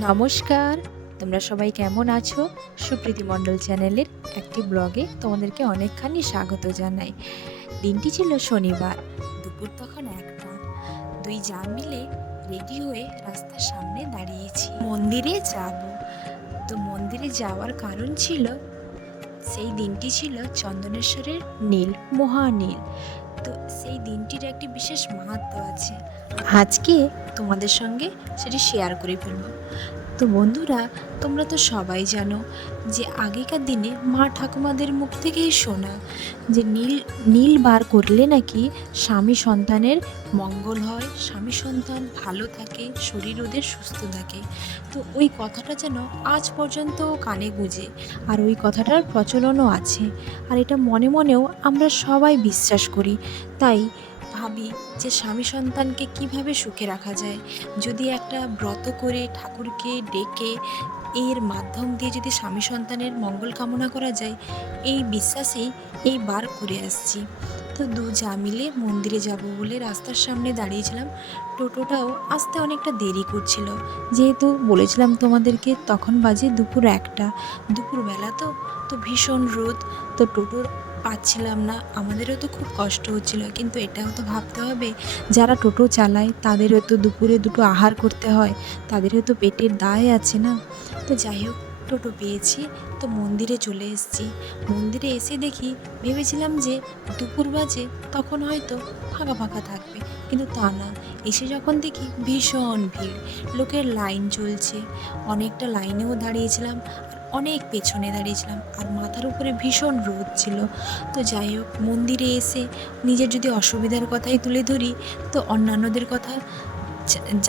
নমস্কার, তোমরা সবাই কেমন আছো? সুপ্রীতি মণ্ডল চ্যানেলের একটি ব্লগে তোমাদেরকে অনেকখানি স্বাগত জানাই। দিনটি ছিল শনিবার, দুপুর তখন একটা। দুই যা মিলে রেডি হয়ে রাস্তার সামনে দাঁড়িয়েছি। মন্দিরে যাব। তো মন্দিরে যাওয়ার কারণ ছিল, সেই দিনটি ছিল চন্দনেশ্বরের নীল, মহানীল। তো সেই দিনটির একটি বিশেষ মাহাত্ম আছে। আজকে তোমাদের সঙ্গে সেটি শেয়ার করে ফেলব। তো বন্ধুরা, তোমরা তো সবাই জানো যে আগেকার দিনে মা ঠাকুমাদের মুখ থেকেই শোনা যে নীল নীল বার করলে নাকি স্বামী সন্তানের মঙ্গল হয়, স্বামী সন্তান ভালো থাকে, শরীর ওদের সুস্থ থাকে। তো ওই কথাটা যেন আজ পর্যন্ত কানে গুঁজে, আর ওই কথাটার প্রচলনও আছে। আর এটা মনে মনেও আমরা সবাই বিশ্বাস করি। তাই ভাবি যে স্বামী সন্তানকে কীভাবে সুখে রাখা যায়। যদি একটা ব্রত করে ঠাকুরকে ডেকে এর মাধ্যম দিয়ে যদি স্বামী সন্তানের মঙ্গল কামনা করা যায়, এই বিশ্বাসেই এই বার করে আসছি। তো দু যা মিলে মন্দিরে যাব বলে রাস্তার সামনে দাঁড়িয়েছিলাম। টোটোটাও আসতে অনেকটা দেরি করছিল। যেহেতু বলেছিলাম তোমাদেরকে তখন বাজে দুপুর একটা। দুপুরবেলা তো তো ভীষণ রোদ। তো টোটোর পাচ্ছিলাম না, আমাদেরও তো খুব কষ্ট হচ্ছিল। কিন্তু এটাও তো ভাবতে হবে, যারা টোটো চালায় তাদেরও তো দুপুরে দুটো আহার করতে হয়, তাদেরও তো পেটের দায় আছে না? তো যাই হোক, টোটো পেয়েছি, তো মন্দিরে চলে এসেছি। মন্দিরে এসে দেখি, ভেবেছিলাম যে দুপুর বাজে, তখন হয়তো ফাঁকা ফাঁকা থাকবে, কিন্তু তা না। এসে যখন দেখি ভীষণ ভিড়, লোকের লাইন চলছে। অনেকটা লাইনেও দাঁড়িয়েছিলাম অনেক পেছনে দাঁড়িয়েছিলাম আর মাথার উপরে ভীষণ রোদ ছিল। তো যাই হোক, মন্দিরে এসে নিজের যদি অসুবিধার কথাই তুলে ধরি, তো অন্যান্যদের কথা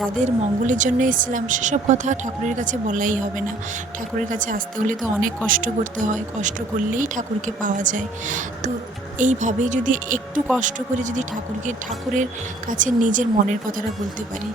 যাদের মঙ্গলের জন্য এসেছিলাম, সেসব কথা ঠাকুরের কাছে বলাই হবে না। ঠাকুরের কাছে আসতে হলে তো অনেক কষ্ট করতে হয়, কষ্ট করলেই ঠাকুরকে পাওয়া যায়। তো এইভাবেই যদি একটু কষ্ট করে যদি ঠাকুরকে, ঠাকুরের কাছে নিজের মনের কথাটা বলতে পারি।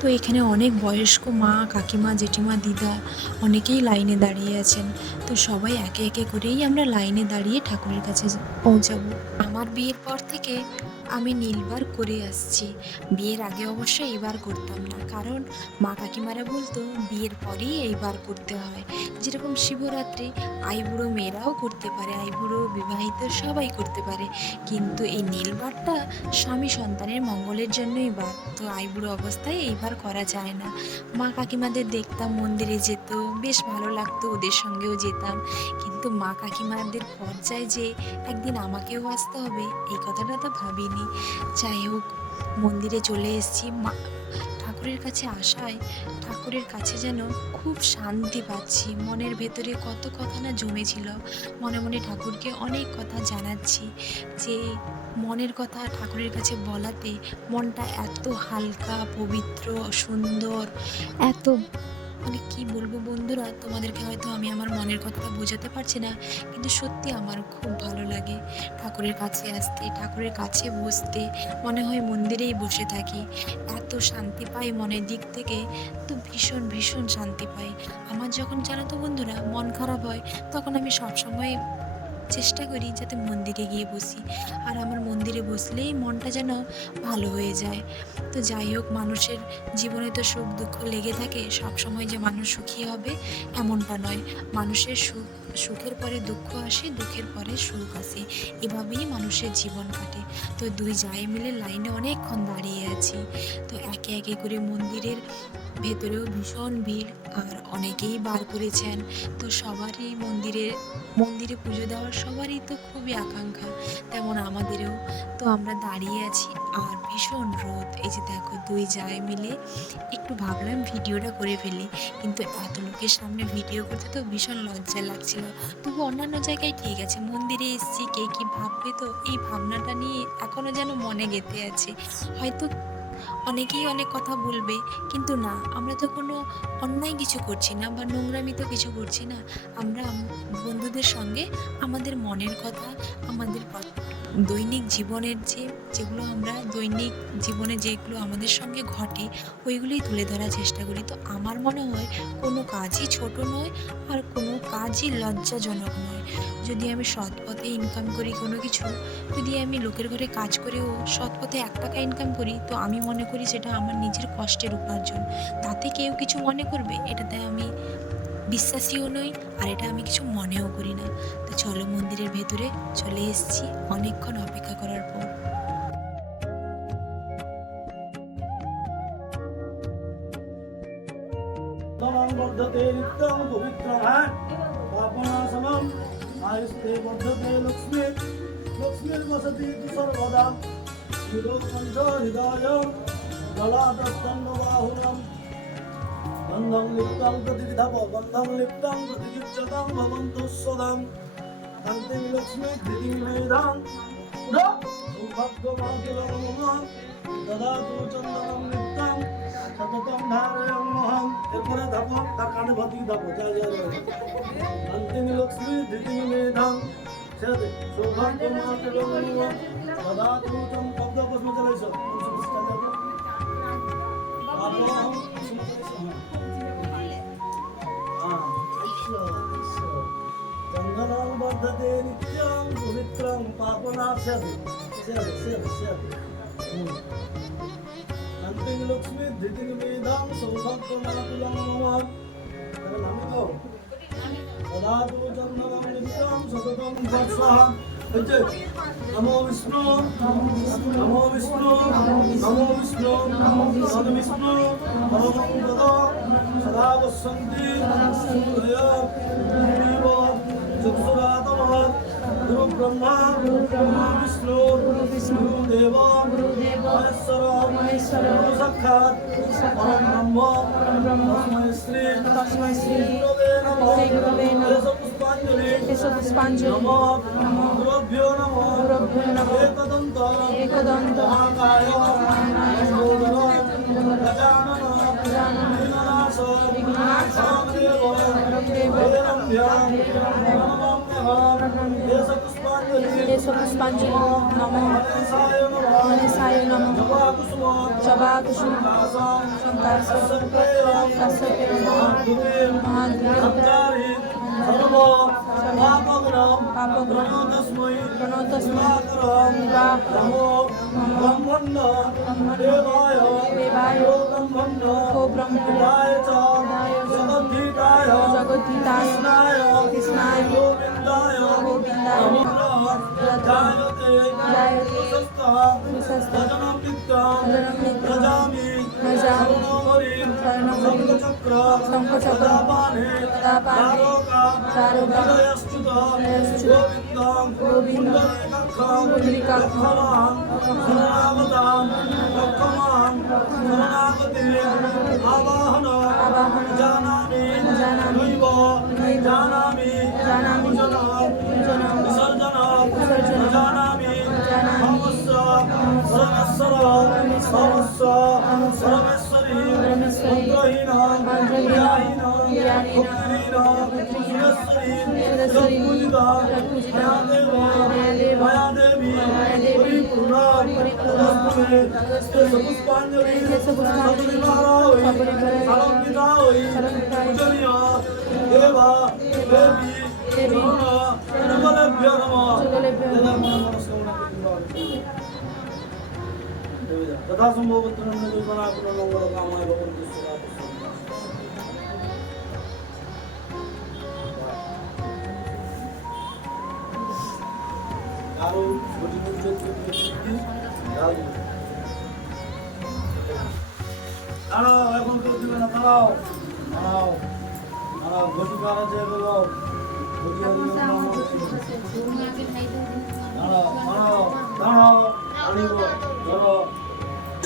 তো এখানে অনেক বয়স্ক মা, কাকিমা, জেঠিমা, দিদা অনেকেই লাইনে দাঁড়িয়ে আছেন। তো সবাই একে একে করেই আমরা লাইনে দাঁড়িয়ে ঠাকুরের কাছে পৌঁছাবো। আমার বিয়ের পর থেকে আমি নীলবার করে আসছি। বিয়ের আগে অবশ্য এইবার করতাম না। কারণ মা কাকিমারা বলতো, বিয়ের পরেই এইবার করতে হয়। যেরকম শিবরাত্রি, আইবুড়ো মেয়েরাও করতে পারে, আইবুড়ো বিবাহিত সবাই করতে পারে। কিন্তু এই নীলবারটা স্বামী সন্তানের মঙ্গলের জন্যই বার তো আইবুড়ো অবস্থায় এইবার করা যায় না। মা কাকিমাদের দেখতাম মন্দিরে যেত বেশ ভালো লাগতো ওদের সঙ্গেও যেতাম। কিন্তু মা কাকিমাদের পর্যায়ে যে একদিন আমাকেও আসতে হবে, এই কথাটা তো ভাবিনি। যাই হোক, মন্দিরে চলে এসেছি। মা ঠাকুরের কাছে আসায় ঠাকুরের কাছে যেন খুব শান্তি পাচ্ছি। মনের ভেতরে কত কথা না জমেছিল। মনে মনে ঠাকুরকে অনেক কথা জানাচ্ছি যে, মনের কথা ঠাকুরের কাছে বলাতে মনটা এত হালকা, পবিত্র, সুন্দর, এত মানে কি বলব বন্ধুরা, তোমাদেরকে হয়তো আমি আমার মনের কথা বোঝাতে পারছি না, কিন্তু সত্যি আমার খুব ভালো লাগে ঠাকুরের কাছে আসতে, ঠাকুরের কাছে বসতে, মনে হয় মন্দিরেই বসে থাকি। এত শান্তি পাই মনের দিক থেকে, তো ভীষণ ভীষণ শান্তি পাই। আমার যখন জানো তো বন্ধুরা, মন খারাপ হয়, তখন আমি সবসময় চেষ্টা করি যাতে মন্দিরে গিয়ে বসি। আর আমার মন্দিরে বসলেই মনটা যেন ভালো হয়ে যায়। তো যাই হোক, মানুষের জীবনে তো সুখ দুঃখ লেগে থাকে, সবসময় যে মানুষ সুখী হবে এমনটা নয়। মানুষের সুখ সুখের পরে দুঃখ আসে, দুঃখের পরে সুখ আসে। এভাবেই মানুষের জীবন কাটে। তো দুই যাই মিলে লাইনে অনেকক্ষণ দাঁড়িয়ে আছি। তো একে একে করে মন্দিরের ভেতরেও ভীষণ ভিড় আর অনেকেই বার করেছেন। তো সবারই মন্দিরে মন্দিরে পুজো দেওয়ার সবারই তো খুবই আকাঙ্ক্ষা, তেমন আমাদেরও। তো আমরা দাঁড়িয়ে আছি আর ভীষণ রোদ। এই যে দেখো, দুই জায় মিলে একটু ভাবলাম ভিডিওটা করে ফেলি। কিন্তু এত লোকের সামনে ভিডিও করতে তো ভীষণ লজ্জা লাগছিল। তবু অন্যান্য জায়গায় ঠিক আছে মন্দিরে এসেছি, কে কী ভাববে? তো এই ভাবনাটা নিয়ে এখনও যেন মনে গেঁথে আছে। হয়তো অনেকেই অনেক কথা বলবে, কিন্তু না, আমরা তো কোনো অন্যায় কিছু করছি না বা নোংরামি তো কিছু করছি না। আমরা বন্ধুদের সঙ্গে আমাদের মনের কথা, আমাদের দৈনিক জীবনের যে, যেগুলো আমরা দৈনিক জীবনে যেগুলো আমাদের সঙ্গে ঘটে, ওইগুলোই তুলে ধরার চেষ্টা করি। তো আমার মনে হয় কোনো কাজই ছোট নয় আর কোনো কাজই লজ্জাজনক নয়। যদি আমি সৎ পথে ইনকাম করি কোনো কিছু, যদি আমি লোকের ঘরে কাজ করেও সৎ পথে এক টাকা ইনকাম করি, তো আমি মনে করি সেটা আমার নিজের কষ্টের উপার্জন। তাতে কেউ কিছু মনে করবে? এটাতে আমি বিশ্বাসীও নই, আর এটা আমি কিছু মনেও করি না। তো চলো মন্দিরের ভেতরে চলে এসেছি, অনেকক্ষণ অপেক্ষা করার পর। লক্ষ্মীর বসতি সর্বদা। হৃদয় জলাদস্তম্ভ বাহুরম গন্ধং লিপ্তং প্রতিবিধাপ গন্ধং লিপ্তং প্রতিবিচ্যতং ভবন্তু সদম কান্তিং লক্ষ্মী ধৃতিং মেধাং সৌভাগ্যমাকিলমম দদাতু চন্দনম লিপ্তং। সততম ধারয়মহম এরপরে ধাপো তার কানে ভর্তি ধাপো। জয় জয় জয় অন্তিম লক্ষ্মী দ্বিতীয় মেধাম। সৌভাগ্য মাতে রমণীয় না সেবে সেবে সেবে সেবে শান্তিং লক্ষ্মী ধৃতিং মেধাম সৌভাগ্য মাতুলং মমর আমি তো সদা তু জন্মনাম নিত্যম সততম ভরসাহ নমো বিষ্ণু নমো বিষ্ণু নমো বিষ্ণু নমো বিষ্ণু পরমং সদা পশ্যন্তি ব্রহ্মা Vishnu, Vishnu Deva, পুষ্পাঞ্জলি নম গণেশায় নম জবাত জগদ্ধিতায় কৃষ্ণায় গোবিন্দায় গোবিন্দায় जायते जायते सुस्तः सुस्तः भजनं नित्यं भजनं नित्यं भजामि भजामि शरणोहरि शरणोहरि शङ्खचक्र शङ्खचक्र गदापाणे गदापाणे दारोका दारोका हृदयस्तुत हृदयस्तुत गोविन्दं गोविन्दं पुण्डरीकाक्षं पुण्डरीकाक्षं रक्षमां शरणागतां रक्षमां शरणागते आवाहन आवाहन जानामि जानामि नैव नैव जानामि जानामि पूजन جنابي قام الصلاة صلى الصلاة صلى الصلاة صلى الصرير وانتهينا ياهينا قدرينا إلى الصرير لقلنا يا ديبا ويا ديبي قريب النار تصبر تسبس بانجري صبر نهراوي سلام بداوي مجريا ديبا ديبي ديبي যথাসম্ভব উত্তরণ যোজনা কোনো নম্বর আমায় রকম আরও দাঁড়াও এখন কেউ দিবে না দাঁড়াও দাঁড়াও দাঁড়াও ঘটি পারা যে বলো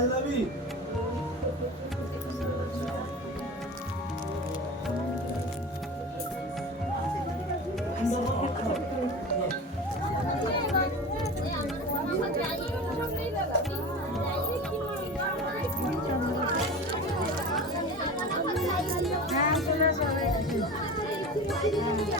একটা ঢালো হ্যাঁ